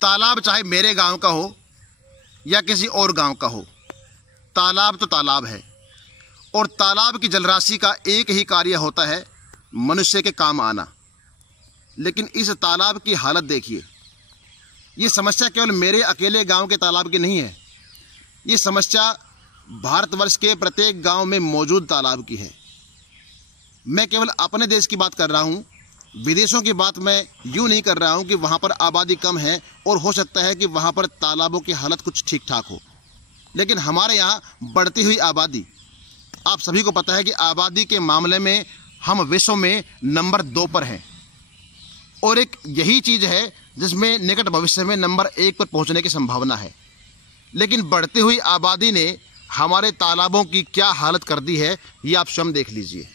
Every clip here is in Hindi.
तालाब चाहे मेरे गांव का हो या किसी और गांव का हो, तालाब तो तालाब है। और तालाब की जलराशि का एक ही कार्य होता है, मनुष्य के काम आना। लेकिन इस तालाब की हालत देखिए। ये समस्या केवल मेरे अकेले गांव के तालाब की नहीं है, ये समस्या भारतवर्ष के प्रत्येक गांव में मौजूद तालाब की है। मैं केवल अपने देश की बात कर रहा हूँ, विदेशों की बात मैं यूँ नहीं कर रहा हूँ कि वहाँ पर आबादी कम है और हो सकता है कि वहाँ पर तालाबों की हालत कुछ ठीक ठाक हो। लेकिन हमारे यहाँ बढ़ती हुई आबादी, आप सभी को पता है कि आबादी के मामले में हम विश्व में नंबर 2 पर हैं। और एक यही चीज़ है जिसमें निकट भविष्य में नंबर 1 पर पहुँचने की संभावना है। लेकिन बढ़ती हुई आबादी ने हमारे तालाबों की क्या हालत कर दी है, ये आप स्वयं देख लीजिए।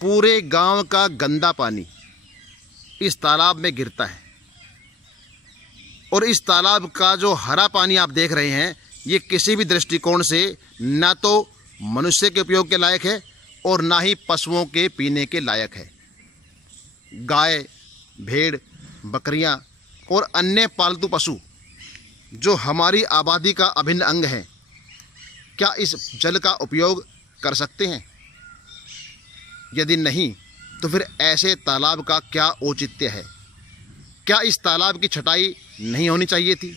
पूरे गांव का गंदा पानी इस तालाब में गिरता है और इस तालाब का जो हरा पानी आप देख रहे हैं, ये किसी भी दृष्टिकोण से ना तो मनुष्य के उपयोग के लायक है और ना ही पशुओं के पीने के लायक है। गाय, भेड़, बकरियां और अन्य पालतू पशु जो हमारी आबादी का अभिन्न अंग है, क्या इस जल का उपयोग कर सकते हैं? यदि नहीं, तो फिर ऐसे तालाब का क्या औचित्य है? क्या इस तालाब की छटाई नहीं होनी चाहिए थी?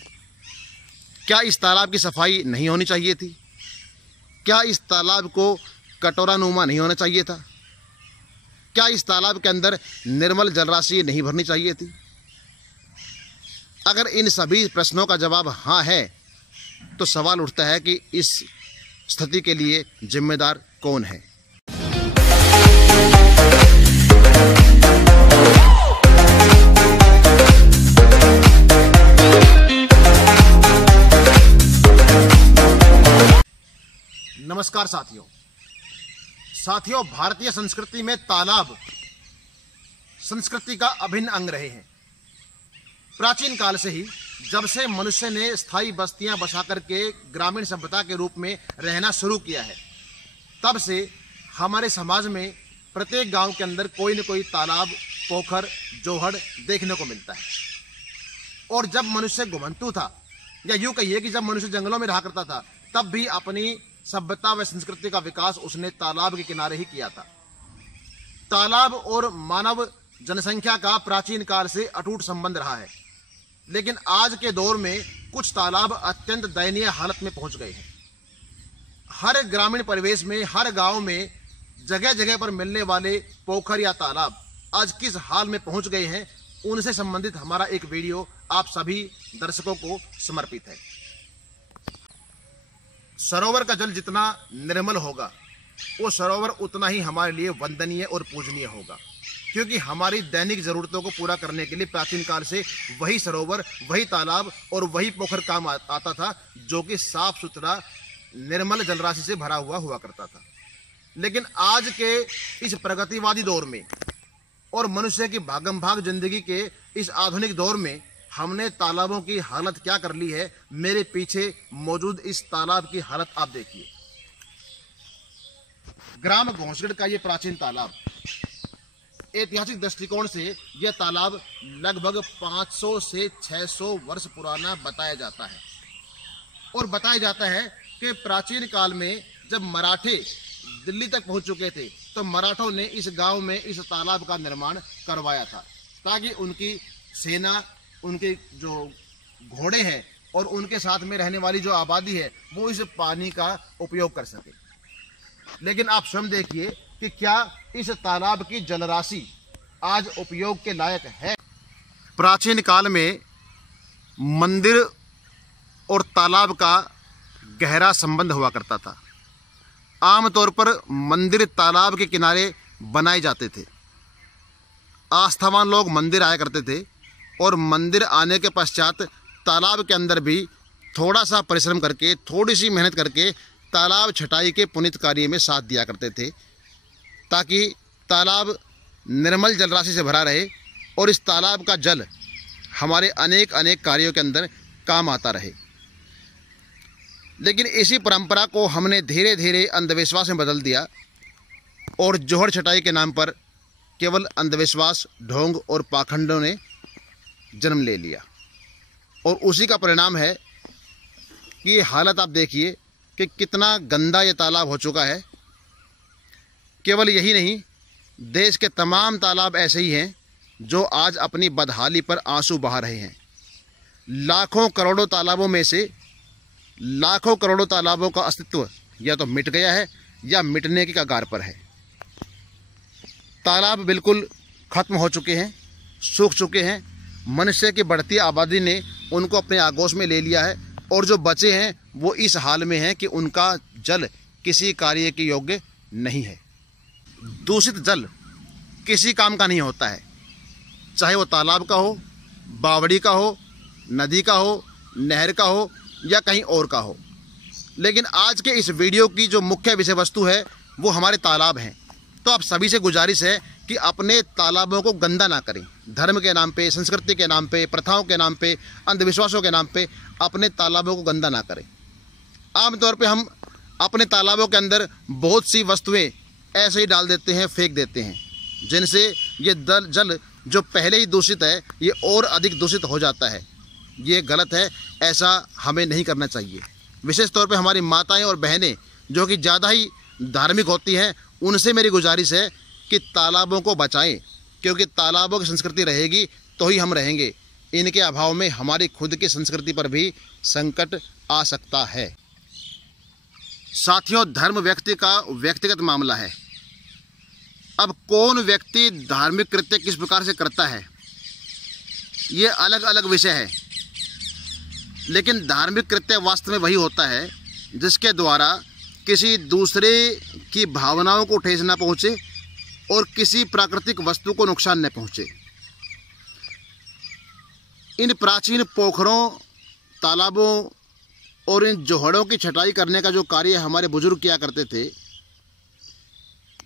क्या इस तालाब की सफाई नहीं होनी चाहिए थी? क्या इस तालाब को कटोरानुमा नहीं होना चाहिए था? क्या इस तालाब के अंदर निर्मल जलराशि नहीं भरनी चाहिए थी? अगर इन सभी प्रश्नों का जवाब हाँ है, तो सवाल उठता है कि इस स्थिति के लिए जिम्मेदार कौन है? नमस्कार साथियों, भारतीय संस्कृति में तालाब संस्कृति का अभिन्न अंग रहे हैं। प्राचीन काल से ही, जब से मनुष्य ने स्थायी बस्तियां बसा करके ग्रामीण सभ्यता के रूप में रहना शुरू किया है, तब से हमारे समाज में प्रत्येक गांव के अंदर कोई न कोई तालाब, पोखर, जोहड़ देखने को मिलता है। और जब मनुष्य घुमंतु था, या यूं कहिए कि जब मनुष्य जंगलों में रहा करता था, तब भी अपनी सभ्यता व संस्कृति का विकास उसने तालाब के किनारे ही किया था। तालाब और मानव जनसंख्या का प्राचीन काल से अटूट संबंध रहा है। लेकिन आज के दौर में कुछ तालाब अत्यंत दयनीय हालत में पहुंच गए हैं। हर ग्रामीण परिवेश में, हर गांव में जगह जगह पर मिलने वाले पोखर या तालाब आज किस हाल में पहुंच गए हैं, उनसे संबंधित हमारा एक वीडियो आप सभी दर्शकों को समर्पित है। सरोवर का जल जितना निर्मल होगा, वो सरोवर उतना ही हमारे लिए वंदनीय और पूजनीय होगा, क्योंकि हमारी दैनिक जरूरतों को पूरा करने के लिए प्राचीन काल से वही सरोवर, वही तालाब और वही पोखर काम आता था, जो कि साफ सुथरा निर्मल जलराशि से भरा हुआ करता था। लेकिन आज के इस प्रगतिवादी दौर में और मनुष्य की भागम भाग जिंदगी के इस आधुनिक दौर में हमने तालाबों की हालत क्या कर ली है। मेरे पीछे मौजूद इस तालाब की हालत आप देखिए। ग्राम घोंसगढ़ का ये प्राचीन तालाब, ऐतिहासिक दृष्टिकोण से यह तालाब लगभग 500 से 600 वर्ष पुराना बताया जाता है। और बताया जाता है कि प्राचीन काल में जब मराठे दिल्ली तक पहुंच चुके थे, तो मराठों ने इस गांव में इस तालाब का निर्माण करवाया था, ताकि उनकी सेना, उनके जो घोड़े हैं और उनके साथ में रहने वाली जो आबादी है, वो इस पानी का उपयोग कर सके। लेकिन आप स्वयं देखिए कि क्या इस तालाब की जलराशि आज उपयोग के लायक है? प्राचीन काल में मंदिर और तालाब का गहरा संबंध हुआ करता था। आमतौर पर मंदिर तालाब के किनारे बनाए जाते थे। आस्थावान लोग मंदिर आया करते थे और मंदिर आने के पश्चात तालाब के अंदर भी थोड़ा सा परिश्रम करके, थोड़ी सी मेहनत करके तालाब छटाई के पुनीत कार्य में साथ दिया करते थे, ताकि तालाब निर्मल जलराशि से भरा रहे और इस तालाब का जल हमारे अनेक अनेक कार्यों के अंदर काम आता रहे। लेकिन इसी परंपरा को हमने धीरे धीरे अंधविश्वास में बदल दिया और जोहड़ छटाई के नाम पर केवल अंधविश्वास, ढोंग और पाखंडों ने जन्म ले लिया। और उसी का परिणाम है कि ये हालत आप देखिए कि कितना गंदा ये तालाब हो चुका है। केवल यही नहीं, देश के तमाम तालाब ऐसे ही हैं जो आज अपनी बदहाली पर आंसू बहा रहे हैं। लाखों करोड़ों तालाबों में से लाखों करोड़ों तालाबों का अस्तित्व या तो मिट गया है या मिटने की कगार पर है। तालाब बिल्कुल खत्म हो चुके हैं, सूख चुके हैं। मनुष्य की बढ़ती आबादी ने उनको अपने आगोश में ले लिया है और जो बचे हैं वो इस हाल में हैं कि उनका जल किसी कार्य के योग्य नहीं है। दूषित जल किसी काम का नहीं होता है, चाहे वो तालाब का हो, बावड़ी का हो, नदी का हो, नहर का हो या कहीं और का हो। लेकिन आज के इस वीडियो की जो मुख्य विषय वस्तु है वो हमारे तालाब हैं। तो आप सभी से गुजारिश है कि अपने तालाबों को गंदा ना करें। धर्म के नाम पे, संस्कृति के नाम पे, प्रथाओं के नाम पे, अंधविश्वासों के नाम पे अपने तालाबों को गंदा ना करें। आमतौर पे हम अपने तालाबों के अंदर बहुत सी वस्तुएं ऐसे ही डाल देते हैं, फेंक देते हैं, जिनसे ये जल जो पहले ही दूषित है ये और अधिक दूषित हो जाता है। ये गलत है, ऐसा हमें नहीं करना चाहिए। विशेष तौर पे हमारी माताएं और बहनें जो कि ज़्यादा ही धार्मिक होती हैं, उनसे मेरी गुजारिश है कि तालाबों को बचाएं, क्योंकि तालाबों की संस्कृति रहेगी तो ही हम रहेंगे। इनके अभाव में हमारी खुद की संस्कृति पर भी संकट आ सकता है। साथियों, धर्म व्यक्ति का व्यक्तिगत मामला है। अब कौन व्यक्ति धार्मिक कृत्य किस प्रकार से करता है ये अलग अलग विषय है, लेकिन धार्मिक कृत्य वास्तव में वही होता है जिसके द्वारा किसी दूसरे की भावनाओं को ठेस न पहुँचे और किसी प्राकृतिक वस्तु को नुकसान न पहुँचे। इन प्राचीन पोखरों, तालाबों और इन जोहड़ों की छटाई करने का जो कार्य हमारे बुजुर्ग किया करते थे,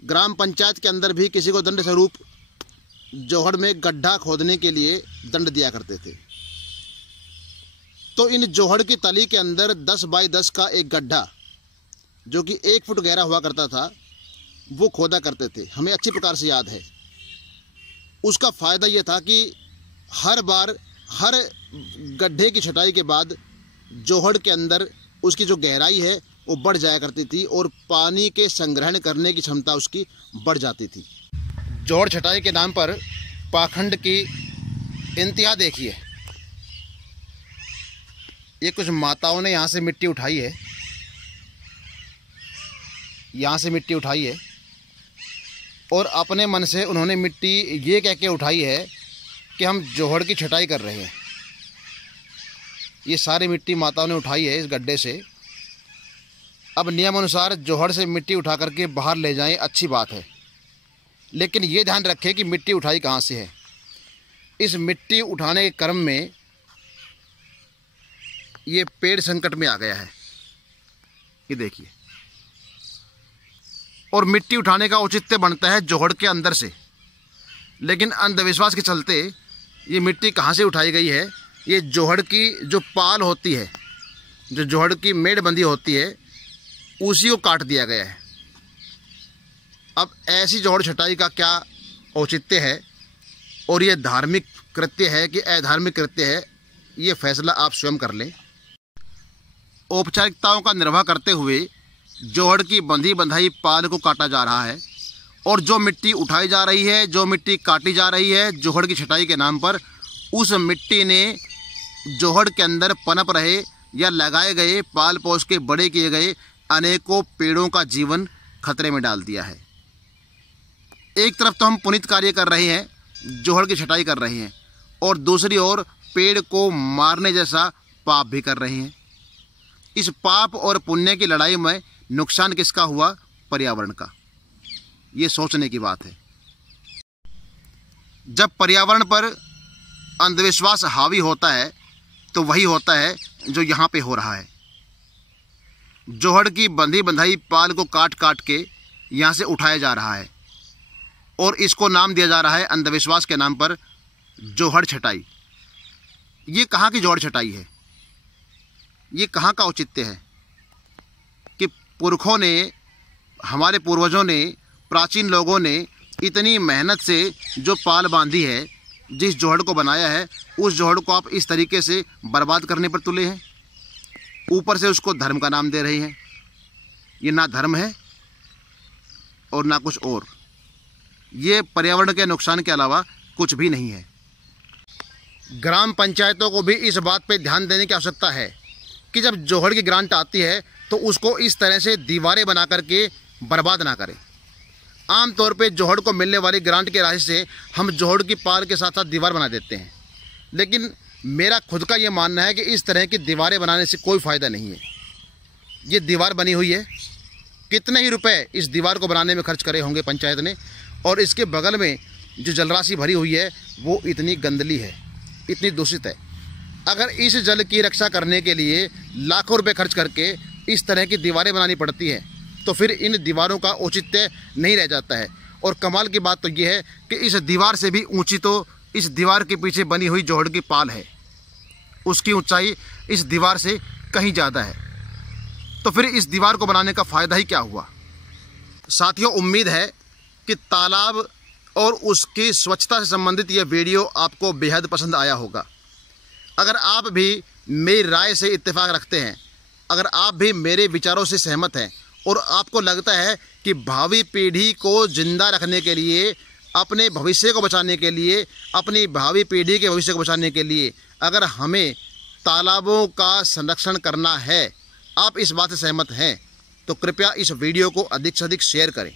ग्राम पंचायत के अंदर भी किसी को दंड स्वरूप जोहड़ में गड्ढा खोदने के लिए दंड दिया करते थे। तो इन जोहड़ की तली के अंदर 10 बाई 10 का एक गड्ढा जो कि 1 फुट गहरा हुआ करता था, वो खोदा करते थे। हमें अच्छी प्रकार से याद है। उसका फ़ायदा ये था कि हर बार हर गड्ढे की छटाई के बाद जोहड़ के अंदर उसकी जो गहराई है वो बढ़ जाया करती थी और पानी के संग्रहण करने की क्षमता उसकी बढ़ जाती थी। जोहड़ छटाई के नाम पर पाखंड की इंतहा देखिए। ये कुछ माताओं ने यहाँ से मिट्टी उठाई है, यहाँ से मिट्टी उठाई है और अपने मन से उन्होंने मिट्टी ये कह के उठाई है कि हम जोहड़ की छटाई कर रहे हैं। ये सारी मिट्टी माताओं ने उठाई है इस गड्ढे से। अब नियम अनुसार जोहड़ से मिट्टी उठा करके बाहर ले जाएं, अच्छी बात है, लेकिन ये ध्यान रखें कि मिट्टी उठाई कहाँ से है। इस मिट्टी उठाने के क्रम में ये पेड़ संकट में आ गया है, ये देखिए। और मिट्टी उठाने का औचित्य बनता है जोहड़ के अंदर से, लेकिन अंधविश्वास के चलते ये मिट्टी कहाँ से उठाई गई है, ये जोहड़ की जो पाल होती है, जो जोहड़ की मेड़ बंधी होती है, उसी को काट दिया गया है। अब ऐसी जोहड़ छटाई का क्या औचित्य है और ये धार्मिक कृत्य है कि अधार्मिक कृत्य है, ये फैसला आप स्वयं कर लें। औपचारिकताओं का निर्वाह करते हुए जोहड़ की बंधी बंधाई पाल को काटा जा रहा है और जो मिट्टी उठाई जा रही है, जो मिट्टी काटी जा रही है जोहड़ की छटाई के नाम पर, उस मिट्टी ने जोहड़ के अंदर पनप रहे या लगाए गए पाल पोस के बड़े किए गए अनेकों पेड़ों का जीवन खतरे में डाल दिया है। एक तरफ तो हम पुनीत कार्य कर रहे हैं, जोहड़ की छटाई कर रहे हैं, और दूसरी ओर पेड़ को मारने जैसा पाप भी कर रहे हैं। इस पाप और पुण्य की लड़ाई में नुकसान किसका हुआ? पर्यावरण का। ये सोचने की बात है। जब पर्यावरण पर अंधविश्वास हावी होता है तो वही होता है जो यहाँ पे हो रहा है। जोहड़ की बंधी बंधाई पाल को काट काट के यहाँ से उठाया जा रहा है और इसको नाम दिया जा रहा है अंधविश्वास के नाम पर जोहड़ छटाई। ये कहाँ की जोहड़ छटाई है? ये कहाँ का औचित्य है कि पुरखों ने, हमारे पूर्वजों ने, प्राचीन लोगों ने इतनी मेहनत से जो पाल बांधी है, जिस जोहड़ को बनाया है उस जोहड़ को आप इस तरीके से बर्बाद करने पर तुले हैं। ऊपर से उसको धर्म का नाम दे रहे हैं। ये ना धर्म है और ना कुछ और। ये पर्यावरण के नुकसान के अलावा कुछ भी नहीं है। ग्राम पंचायतों को भी इस बात पे ध्यान देने की आवश्यकता है कि जब जोहड़ की ग्रांट आती है तो उसको इस तरह से दीवारें बना करके बर्बाद ना करें। आमतौर पे जोहड़ को मिलने वाली ग्रांट के राशि से हम जोहड़ की पार के साथ साथ दीवार बना देते हैं, लेकिन मेरा खुद का ये मानना है कि इस तरह की दीवारें बनाने से कोई फ़ायदा नहीं है। ये दीवार बनी हुई है, कितने ही रुपए इस दीवार को बनाने में खर्च करे होंगे पंचायत ने, और इसके बगल में जो जलराशि भरी हुई है वो इतनी गंदली है, इतनी दूषित है। अगर इस जल की रक्षा करने के लिए लाखों रुपए खर्च करके इस तरह की दीवारें बनानी पड़ती हैं तो फिर इन दीवारों का औचित्य नहीं रह जाता है। और कमाल की बात तो ये है कि इस दीवार से भी ऊंची तो इस दीवार के पीछे बनी हुई जोहड़ की पाल है, उसकी ऊंचाई इस दीवार से कहीं ज़्यादा है। तो फिर इस दीवार को बनाने का फ़ायदा ही क्या हुआ। साथियों, उम्मीद है कि तालाब और उसकी स्वच्छता से संबंधित यह वीडियो आपको बेहद पसंद आया होगा। अगर आप भी मेरी राय से इत्तेफाक रखते हैं, अगर आप भी मेरे विचारों से सहमत हैं और आपको लगता है कि भावी पीढ़ी को जिंदा रखने के लिए, अपने भविष्य को बचाने के लिए, अपनी भावी पीढ़ी के भविष्य को बचाने के लिए अगर हमें तालाबों का संरक्षण करना है, आप इस बात से सहमत हैं तो कृपया इस वीडियो को अधिक से अधिक शेयर करें।